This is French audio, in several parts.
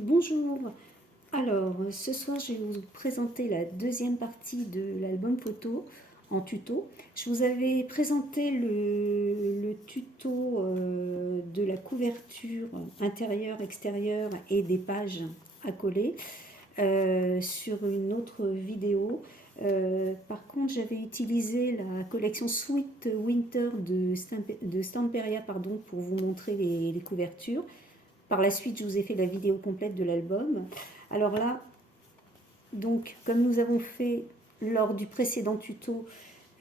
Bonjour, alors ce soir je vais vous présenter la deuxième partie de l'album photo en tuto. Je vous avais présenté le tuto de la couverture intérieure, extérieure et des pages à coller sur une autre vidéo. Par contre, j'avais utilisé la collection Sweet Winter de Stamperia pour vous montrer les couvertures. Par la suite, je vous ai fait la vidéo complète de l'album. Alors là, donc, comme nous avons fait lors du précédent tuto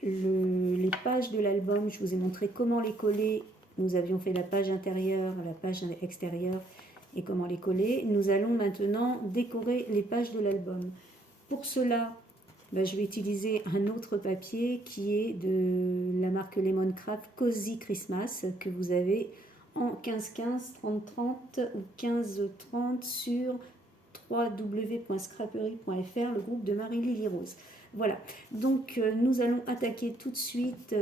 les pages de l'album, je vous ai montré comment les coller. Nous avions fait la page intérieure, la page extérieure et comment les coller. Nous allons maintenant décorer les pages de l'album. Pour cela, je vais utiliser un autre papier qui est de la marque Lemoncraft Cozy Christmas que vous avez en 15-15, 30-30 ou 15-30 sur www.scrapery.fr, le groupe de Marie-Lily Rose. Voilà, donc nous allons attaquer tout de suite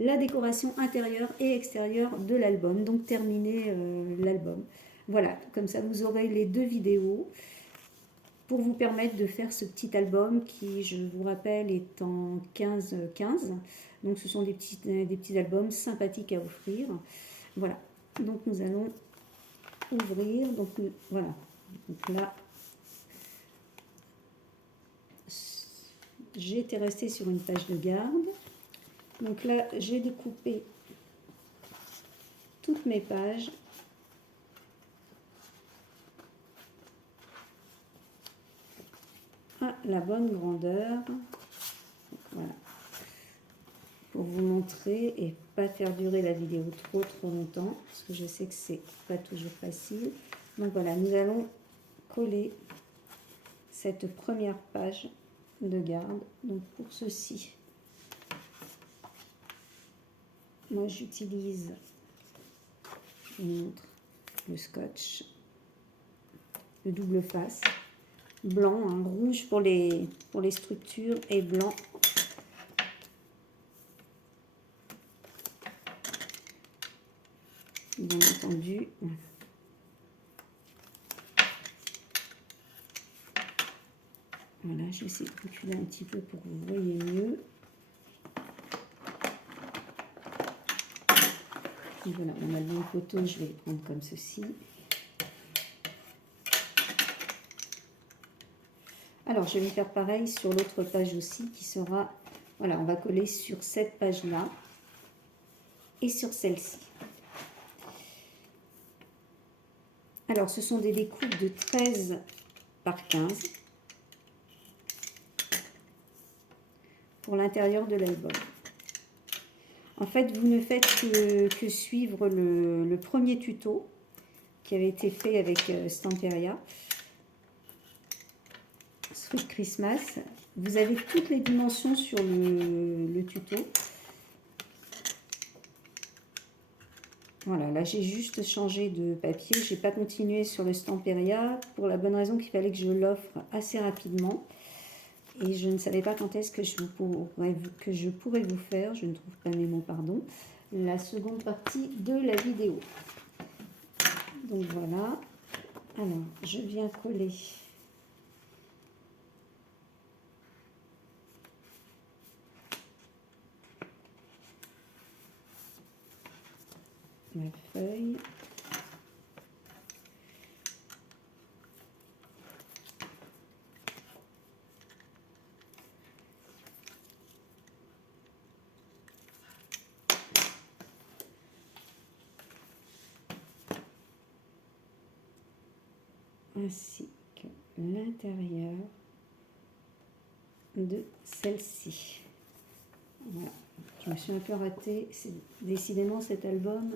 la décoration intérieure et extérieure de l'album, donc terminer l'album. Voilà, comme ça vous aurez les deux vidéos pour vous permettre de faire ce petit album qui, je vous rappelle, est en 15-15. Donc ce sont des petits albums sympathiques à offrir. Voilà, donc nous allons ouvrir. Donc voilà, donc là, j'étais restée sur une page de garde. Donc là, j'ai découpé toutes mes pages. À la bonne grandeur. Voilà. Pour vous montrer et pas faire durer la vidéo trop longtemps, parce que je sais que c'est pas toujours facile. Donc voilà, nous allons coller cette première page de garde. Donc pour ceci, moi j'utilise, je vous montre, le scotch, le double face, blanc, hein, rouge pour les structures et blanc bien entendu. Voilà, je vais essayer de reculer un petit peu pour que vous voyez mieux. Et voilà, mon album photo, je vais les prendre comme ceci. Alors, je vais faire pareil sur l'autre page aussi, qui sera... Voilà, on va coller sur cette page-là et sur celle-ci. Alors, ce sont des découpes de 13 par 15 pour l'intérieur de l'album. En fait, vous ne faites que suivre le premier tuto qui avait été fait avec Stamperia, Sweet Christmas. Vous avez toutes les dimensions sur le tuto. Voilà, là j'ai juste changé de papier, j'ai pas continué sur le Stamperia pour la bonne raison qu'il fallait que je l'offre assez rapidement et je ne savais pas quand est-ce que je pourrais vous faire, je ne trouve pas mes mots, pardon, la seconde partie de la vidéo. Donc voilà, alors je viens coller la feuille. Ainsi que l'intérieur de celle-ci. Voilà, je me suis un peu ratée, c'est décidément cet album.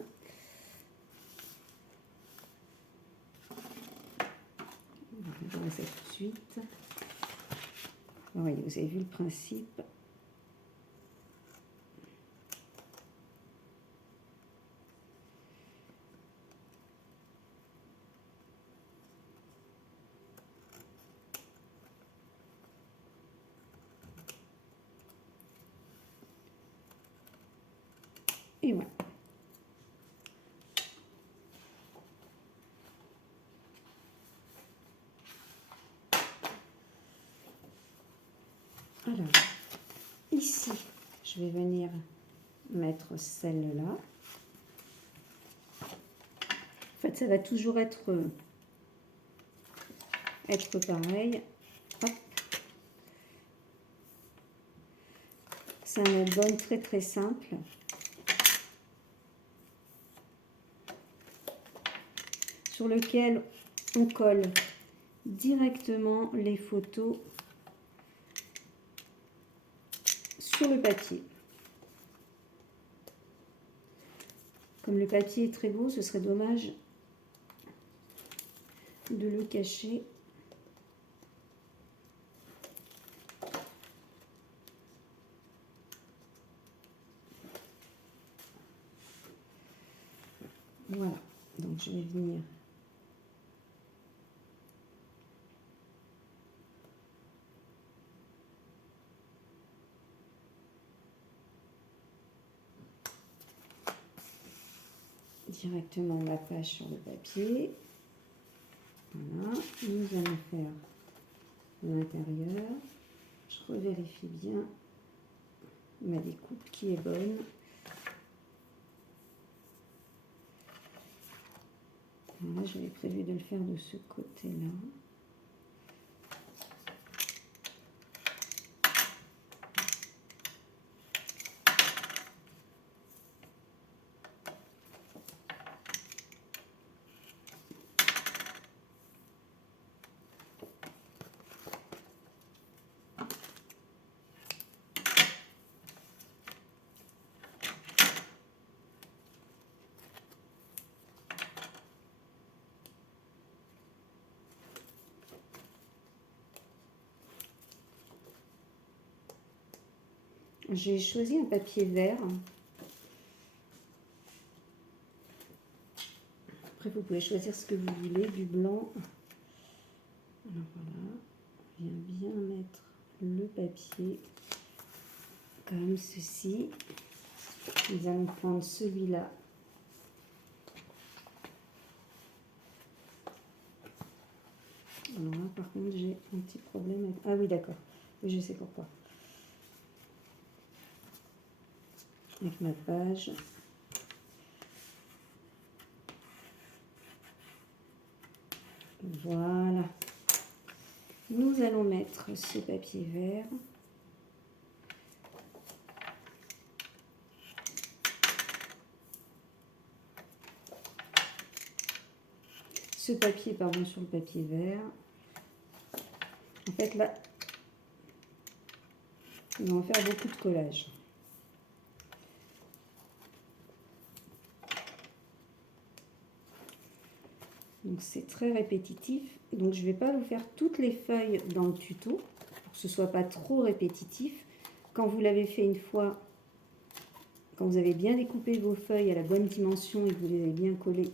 Je vais ça tout de suite. Oui, vous avez vu le principe. Et voilà. Alors, ici, je vais venir mettre celle-là. En fait, ça va toujours être pareil. Hop. C'est un album très très simple. Sur lequel on colle directement les photos sur le papier. Comme le papier est très beau, ce serait dommage de le cacher. Voilà, donc je vais venir directement la page sur le papier. Voilà, nous allons faire l'intérieur. Je revérifie bien ma découpe qui est bonne. Voilà, j'avais prévu de le faire de ce côté-là. J'ai choisi un papier vert. Après, vous pouvez choisir ce que vous voulez, du blanc. Alors voilà, on vient bien mettre le papier comme ceci. Nous allons prendre celui-là. Alors là, par contre, j'ai un petit problème avec... Ah oui, d'accord. Je sais pourquoi. Avec ma page. Voilà. Nous allons mettre ce papier vert. Ce papier, pardon, sur le papier vert. En fait, là, nous allons faire beaucoup de collage. Donc c'est très répétitif. Donc je ne vais pas vous faire toutes les feuilles dans le tuto pour que ce ne soit pas trop répétitif. Quand vous l'avez fait une fois, quand vous avez bien découpé vos feuilles à la bonne dimension et que vous les avez bien collées,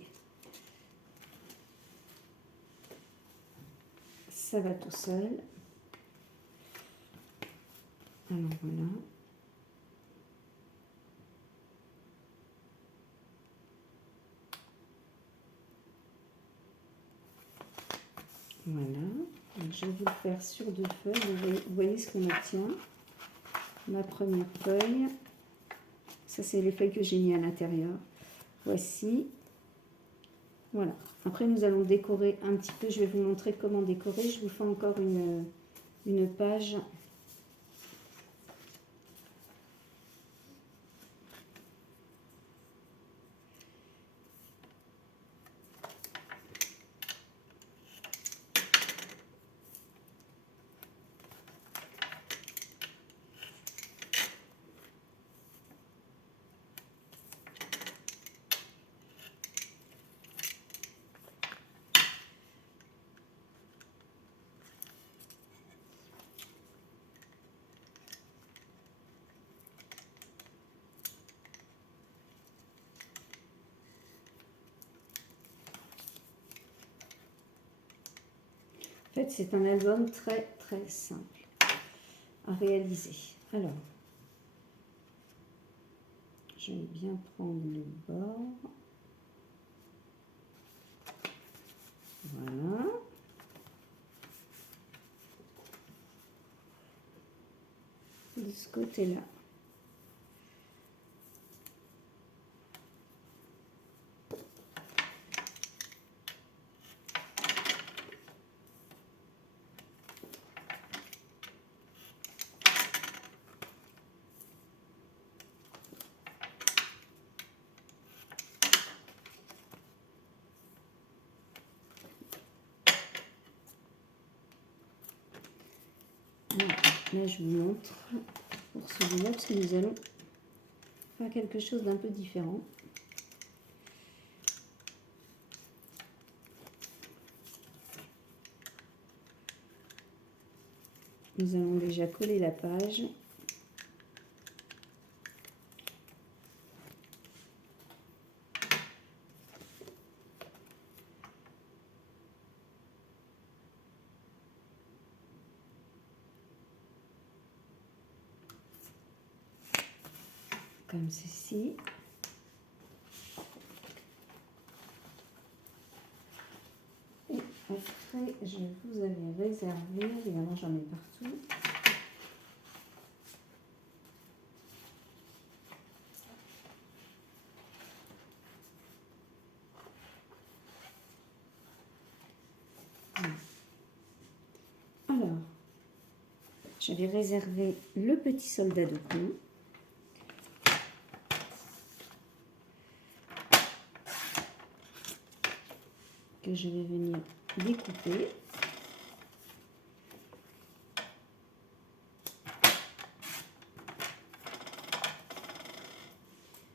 ça va tout seul. Alors voilà. Voilà. Donc, je vais vous le faire sur 2 feuilles. Vous voyez ce qu'on obtient. Ma première feuille. Ça, c'est les feuilles que j'ai mis à l'intérieur. Voici. Voilà. Après, nous allons décorer un petit peu. Je vais vous montrer comment décorer. Je vous fais encore une page. En fait, c'est un album très très simple à réaliser. Alors, je vais bien prendre le bord. Voilà. ce côté-là. Voilà. Là, je vous montre pour celui-là, parce que nous allons faire quelque chose d'un peu différent. Nous allons déjà coller la page. Comme ceci. Et après, je vous avais réservé, évidemment j'en ai partout. Alors, j'avais réservé le petit soldat de plomb. Que je vais venir découper.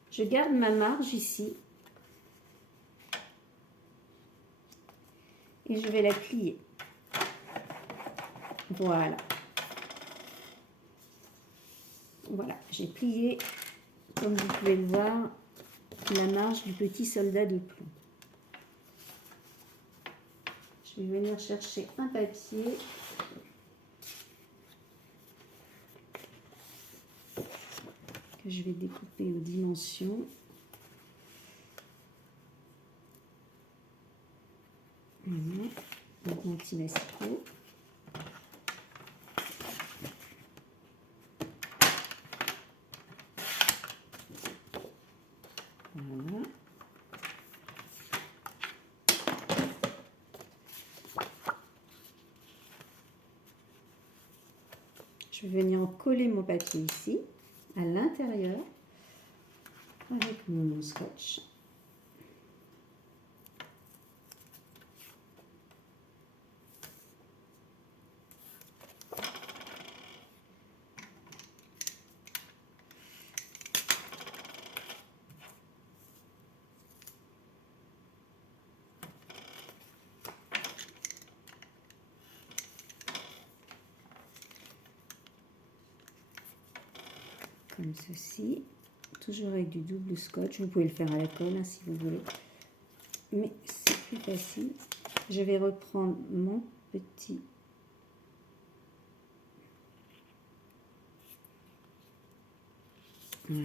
Je garde ma marge ici et je vais la plier. Voilà. Voilà, j'ai plié, comme vous pouvez le voir, la marge du petit soldat de plomb. Je vais venir chercher un papier. Que je vais découper aux dimensions. Voilà, donc mon petit massicot. Voilà. Je vais venir coller mon papier ici, à l'intérieur, avec mon scotch. Comme ceci, toujours avec du double scotch. Vous pouvez le faire à la colle hein, si vous voulez, mais c'est plus facile. Je vais reprendre mon petit voilà.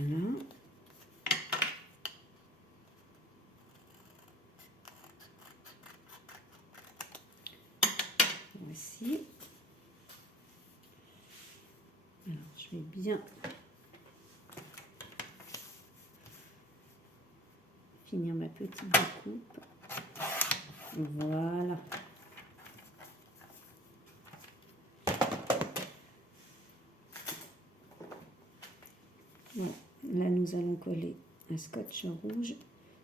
Voici. Alors, je vais bien finir ma petite découpe. Voilà. Bon, là, nous allons coller un scotch rouge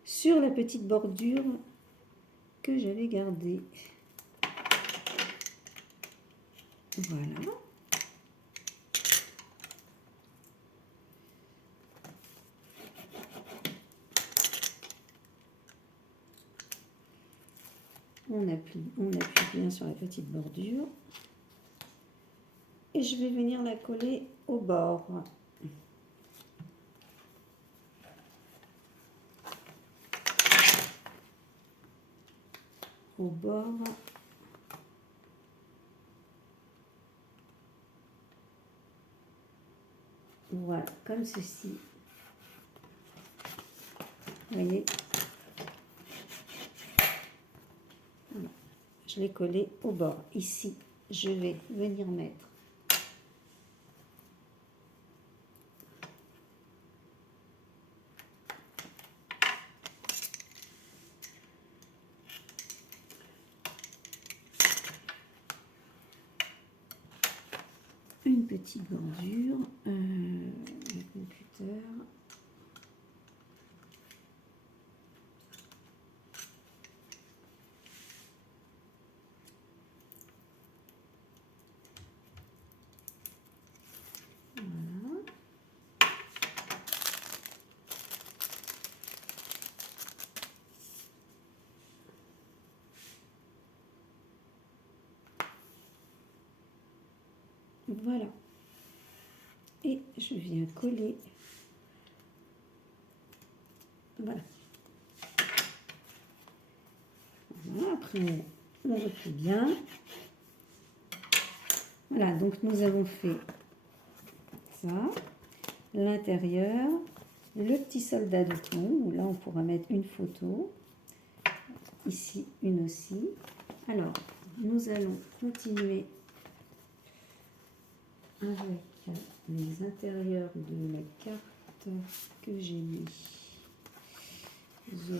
sur la petite bordure que j'avais gardée. Voilà. On appuie bien sur la petite bordure. Et je vais venir la coller au bord. Au bord. Voilà, comme ceci. Vous voyez, voilà. Je l'ai collé au bord. Ici, je vais venir mettre petite bordure. Le computer. Voilà. Voilà. Et je viens coller. Voilà. Voilà. Après, on replie bien. Voilà, donc nous avons fait ça. L'intérieur. Le petit soldat de plomb, où là on pourra mettre une photo. Ici, une aussi. Alors, nous allons continuer avec les intérieurs de la carte que j'ai mis. Je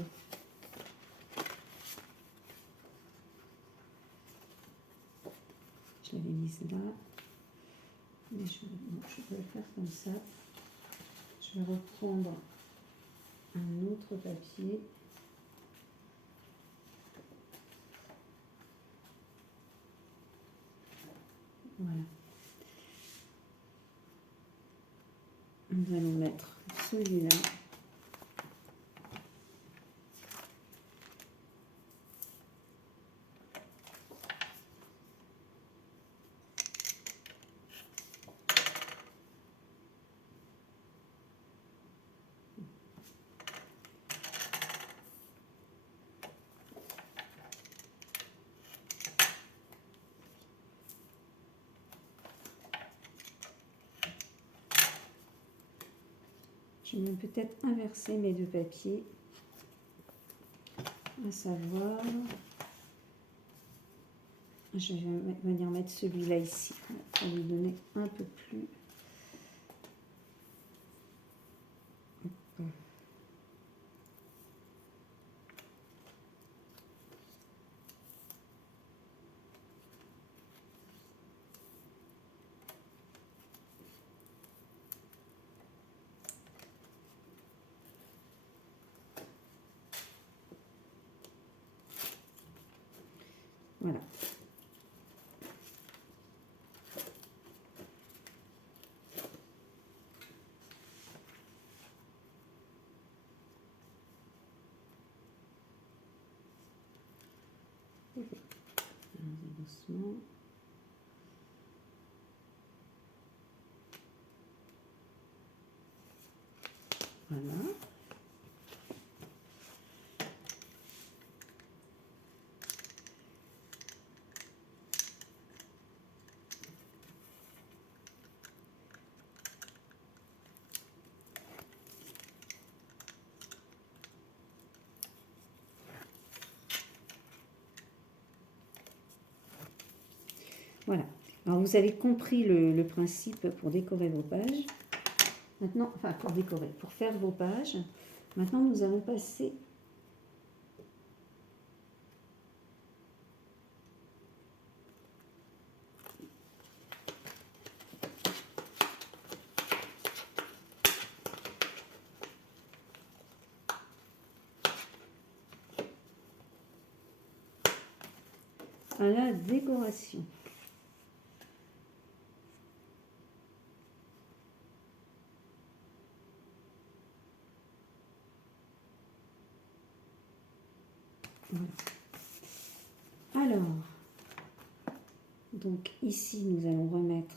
l'avais mise là, mais je peux le faire comme ça. Je vais reprendre un autre papier. Voilà. Nous allons mettre celui-là. Je vais peut-être inverser mes deux papiers, à savoir, je vais venir mettre celui-là ici, pour lui donner un peu plus. Voilà. Doucement. Voilà. Voilà. Alors vous avez compris le principe pour décorer vos pages. Maintenant, enfin pour décorer, pour faire vos pages. Maintenant nous allons passer à la décoration. Voilà. Alors, donc ici nous allons remettre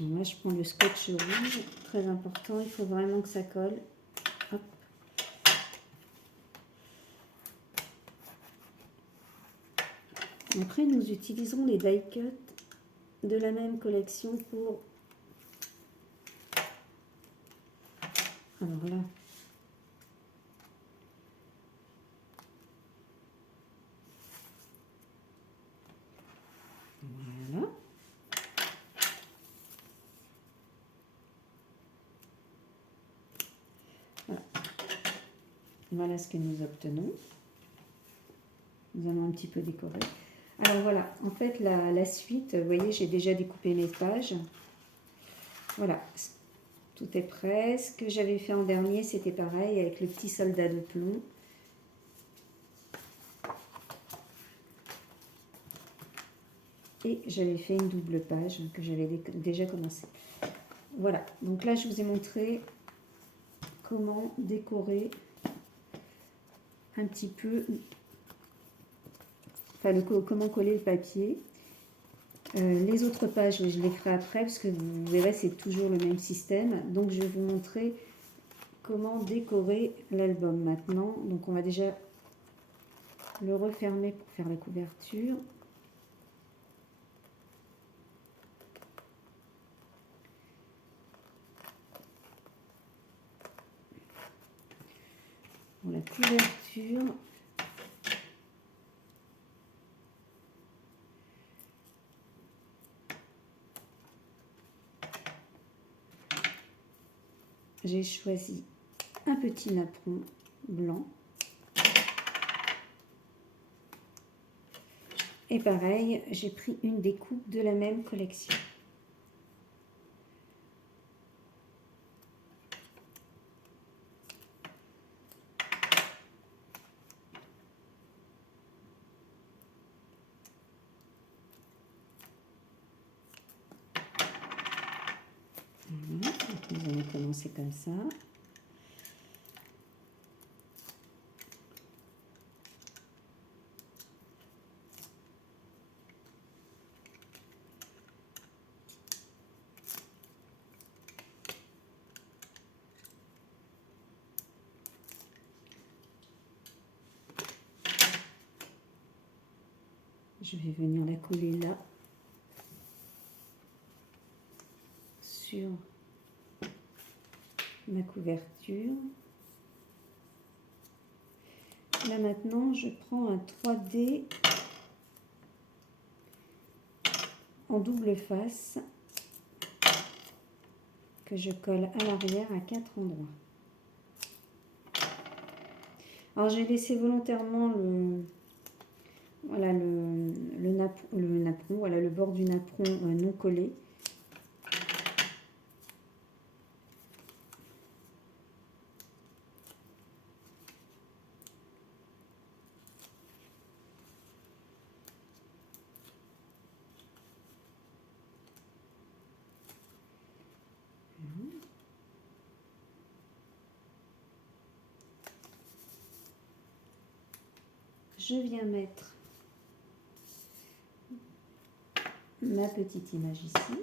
là je prends le scotch rouge, très important, il faut vraiment que ça colle. Hop. Après nous utiliserons les die cut de la même collection pour, alors là voilà. Voilà. Voilà ce que nous obtenons. Nous allons un petit peu décorer. Alors voilà, en fait la suite, vous voyez, j'ai déjà découpé mes pages. Voilà, tout est prêt. Ce que j'avais fait en dernier, c'était pareil avec le petit soldat de plomb. Et j'avais fait une double page que j'avais déjà commencé. Voilà, donc là je vous ai montré comment décorer un petit peu, enfin comment coller le papier. Les autres pages, je les ferai après parce que vous verrez, c'est toujours le même système. Donc je vais vous montrer comment décorer l'album maintenant. Donc on va déjà le refermer pour faire la couverture. Pour la couverture, j'ai choisi un petit napperon blanc. Et pareil, j'ai pris une découpe de la même collection. Voilà, donc nous allons commencer comme ça. Je vais venir la coller là, sur ma couverture. Là maintenant, je prends un 3D en double face que je colle à l'arrière à 4 endroits. Alors j'ai laissé volontairement voilà, le napperon, voilà, le bord du napperon non collé. Je viens mettre ma petite image ici.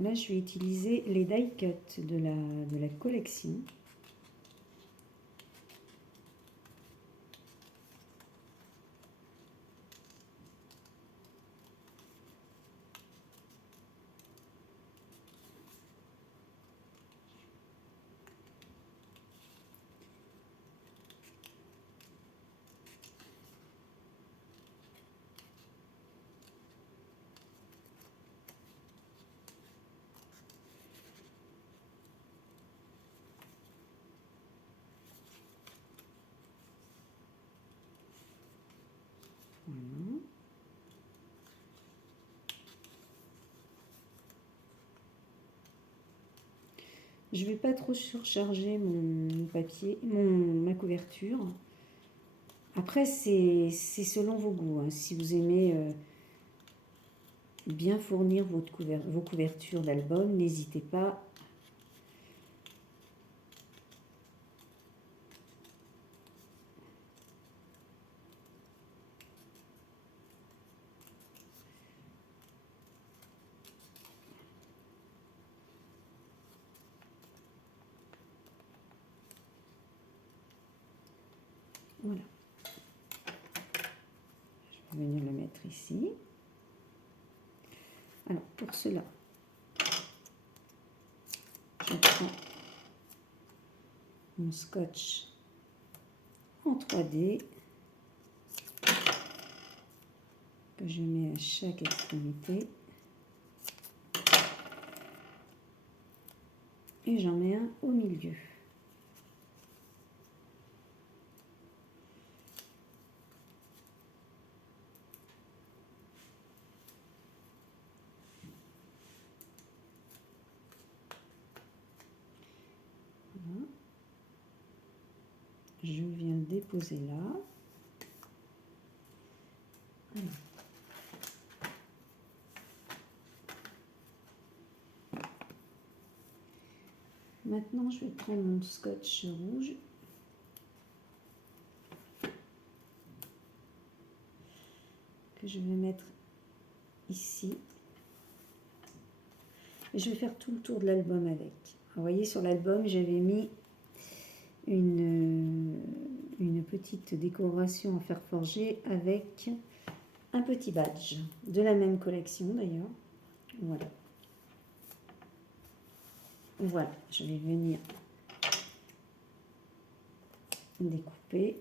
Là, je vais utiliser les die cut de la collection. Voilà. Je ne vais pas trop surcharger mon papier, ma couverture. Après, c'est selon vos goûts. Hein. Si vous aimez bien fournir vos couvertures d'album, n'hésitez pas. Voilà. Je venir le mettre ici. Alors, pour cela, je prends mon scotch en 3D que je mets à chaque extrémité et j'en mets un au milieu. Voilà. Je viens le déposer là. Alors. Maintenant, je vais prendre mon scotch rouge que je vais mettre ici. Et je vais faire tout le tour de l'album avec. Vous voyez, sur l'album, j'avais mis une petite décoration en fer forgé avec un petit badge de la même collection d'ailleurs. Voilà. Voilà, je vais venir découper.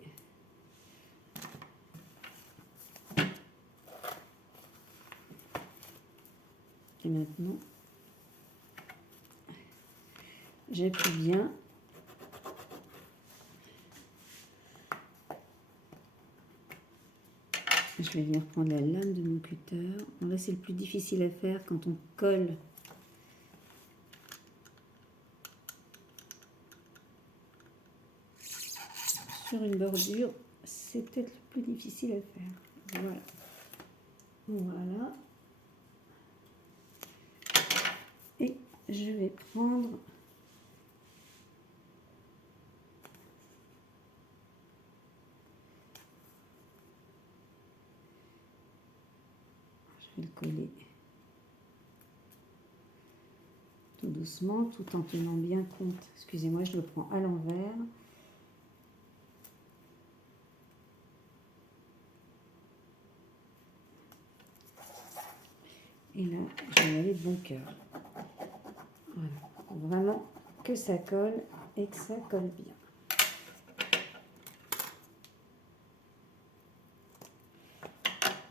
Et maintenant, j'appuie bien. Je vais venir prendre la lame de mon cutter. Bon, là, c'est le plus difficile à faire quand on colle sur une bordure. C'est peut-être le plus difficile à faire. Voilà. Voilà. Et je vais prendre je vais le coller tout doucement, tout en tenant bien compte. Excusez-moi, je le prends à l'envers. Et là, je vais y aller de bon cœur. Voilà. Vraiment que ça colle et que ça colle bien.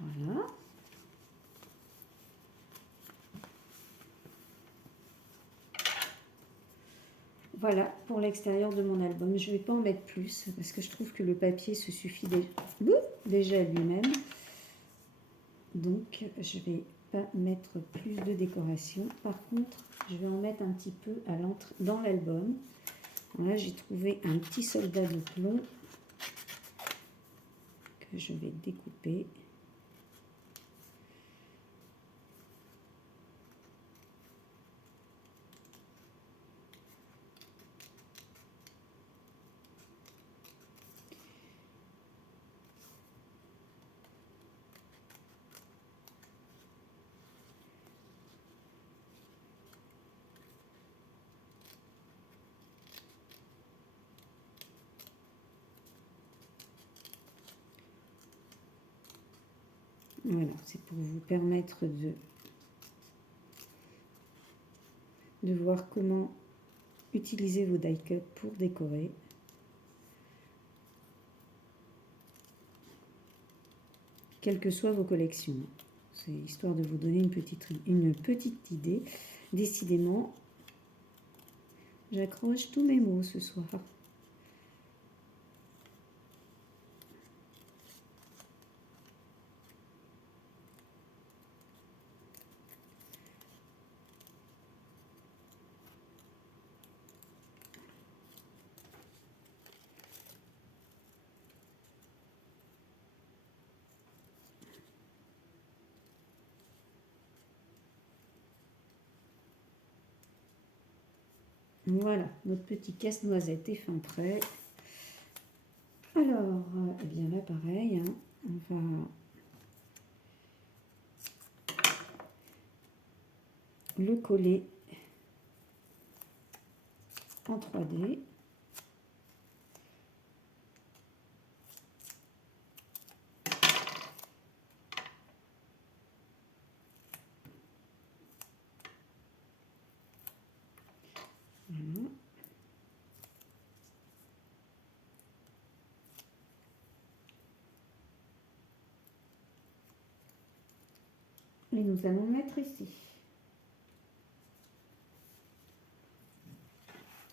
Voilà. Voilà pour l'extérieur de mon album. Je ne vais pas en mettre plus parce que je trouve que le papier se suffit déjà lui-même. Donc, je ne vais pas mettre plus de décoration. Par contre, je vais en mettre un petit peu à l'entrée dans l'album. Là, j'ai trouvé un petit soldat de plomb que je vais découper. Voilà, c'est pour vous permettre de voir comment utiliser vos die cuts pour décorer. Quelles que soient vos collections. C'est histoire de vous donner une petite idée. Décidément, j'accroche tous mes mots ce soir. Voilà, notre petit casse-noisette est fin prêt. Alors, eh bien là, pareil, hein, on va le coller en 3D. Et nous allons le mettre ici.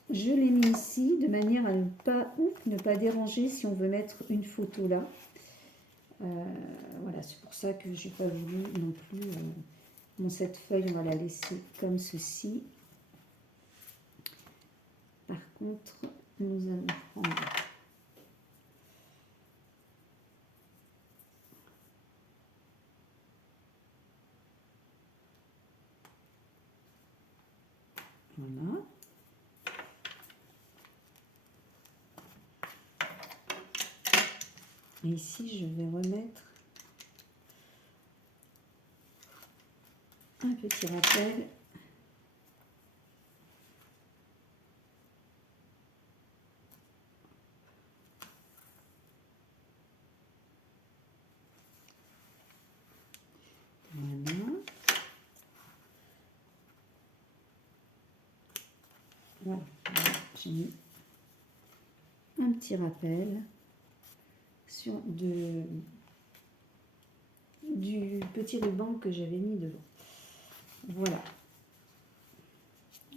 Je l'ai mis ici de manière à ne pas déranger si on veut mettre une photo là. Voilà, c'est pour ça que je n'ai pas voulu non plus. Bon, cette feuille, on va la laisser comme ceci. Par contre, nous allons prendre voilà. Et ici, je vais remettre un petit rappel. Voilà. Voilà. J'ai mis un petit rappel sur du petit ruban que j'avais mis devant. Voilà.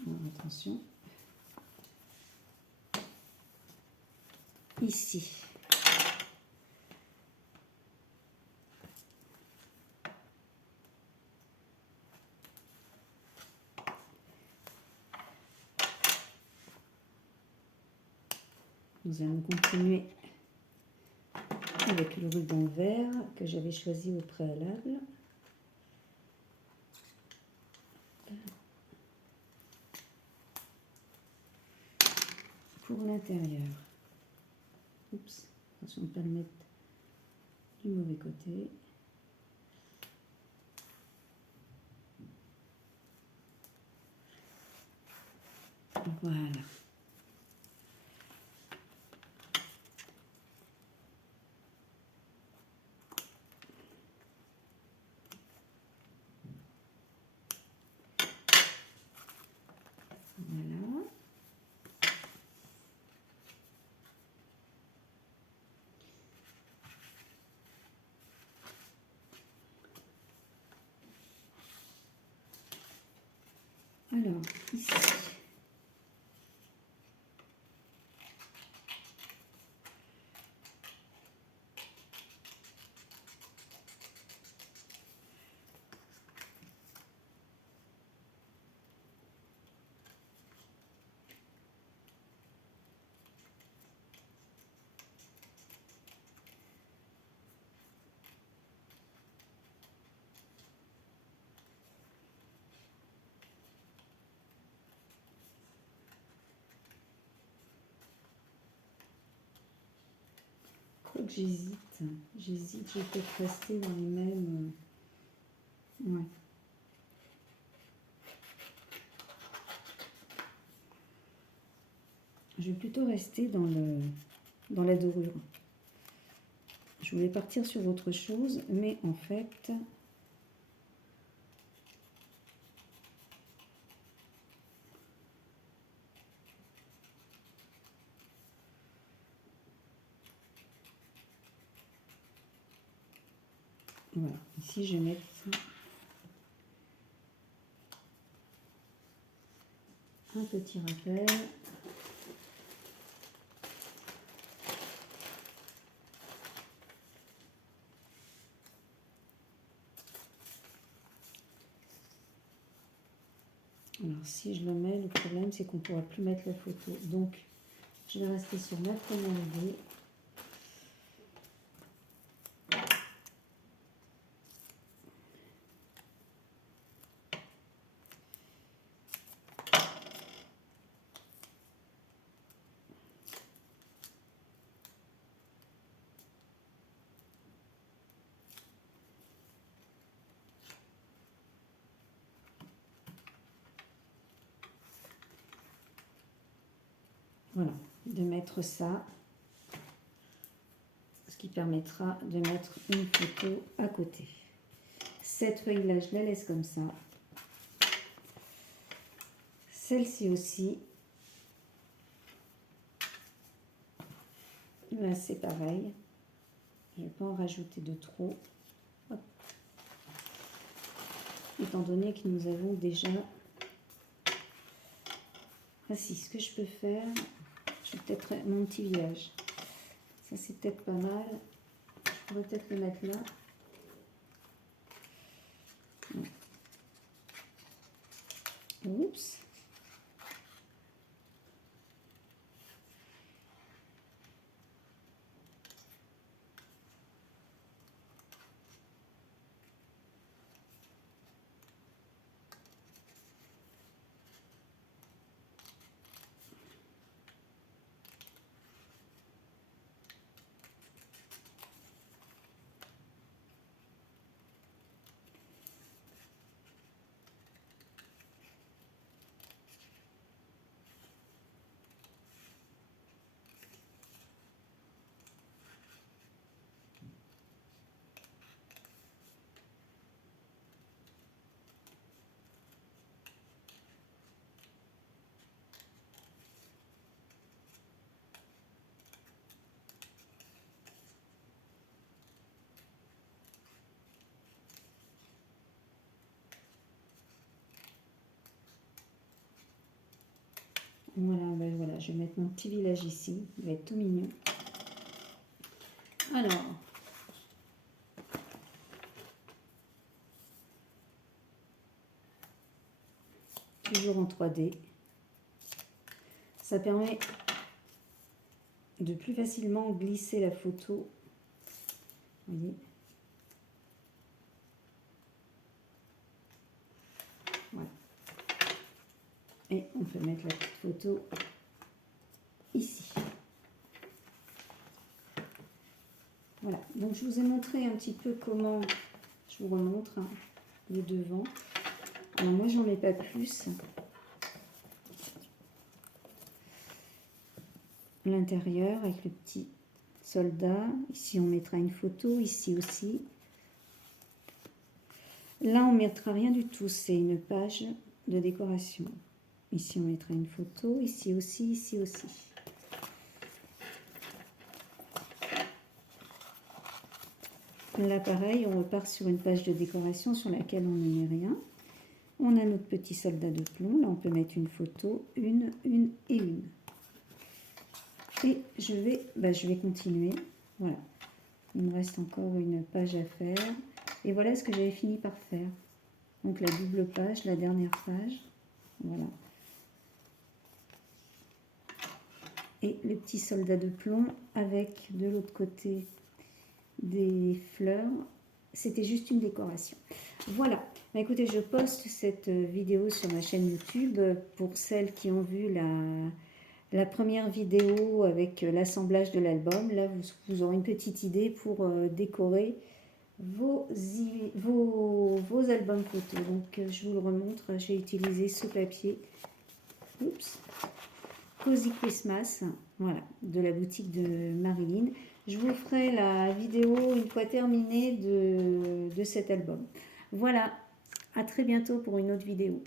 Alors, attention. Ici. Nous allons continuer avec le ruban vert que j'avais choisi au préalable. Pour l'intérieur. Oups, attention de ne pas le mettre du mauvais côté. Voilà. Voilà. Alors, ici. Que j'hésite. J'hésite, je vais peut-être rester dans les mêmes. Ouais. Je vais plutôt rester dans la dorure. Je voulais partir sur autre chose, mais en fait, voilà. Ici, je vais mettre un petit rappel. Alors, si je le mets, le problème, c'est qu'on ne pourra plus mettre la photo. Donc, je vais rester sur ma première idée. Voilà, de mettre ça, ce qui permettra de mettre une photo à côté. Cette feuille-là, je la laisse comme ça. Celle-ci aussi. Là, c'est pareil. Je ne vais pas en rajouter de trop. Hop. étant donné que nous avons déjà... Ah si, ce que je peux faire, je vais peut-être mon petit village. Ça c'est peut-être pas mal. Je pourrais peut-être le mettre là. Oups. Voilà, ben voilà, je vais mettre mon petit village ici. Il va être tout mignon. Alors, toujours en 3D. Ça permet de plus facilement glisser la photo. Vous voyez ? Voilà. Et on peut mettre la petite photo ici. Voilà, donc je vous ai montré un petit peu comment, je vous remontre hein, le devant. Alors moi j'en mets pas plus. L'intérieur avec le petit soldat. Ici on mettra une photo, ici aussi. Là on mettra rien du tout, c'est une page de décoration. Ici on mettra une photo, ici aussi, ici aussi. Là pareil, on repart sur une page de décoration sur laquelle on ne met rien. On a notre petit soldat de plomb, là on peut mettre une photo, une et une. Et je vais continuer, voilà. Il me reste encore une page à faire. Et voilà ce que j'avais fini par faire. Donc la double page, la dernière page, voilà. Et le petit soldat de plomb avec de l'autre côté des fleurs. C'était juste une décoration. Voilà. Bah, écoutez, je poste cette vidéo sur ma chaîne YouTube pour celles qui ont vu la première vidéo avec l'assemblage de l'album. Là, vous aurez une petite idée pour décorer vos albums photos. Donc, je vous le remontre. J'ai utilisé ce papier. Oups. Cozy Christmas, voilà, de la boutique de Marilyn. Je vous ferai la vidéo une fois terminée de cet album. Voilà, à très bientôt pour une autre vidéo.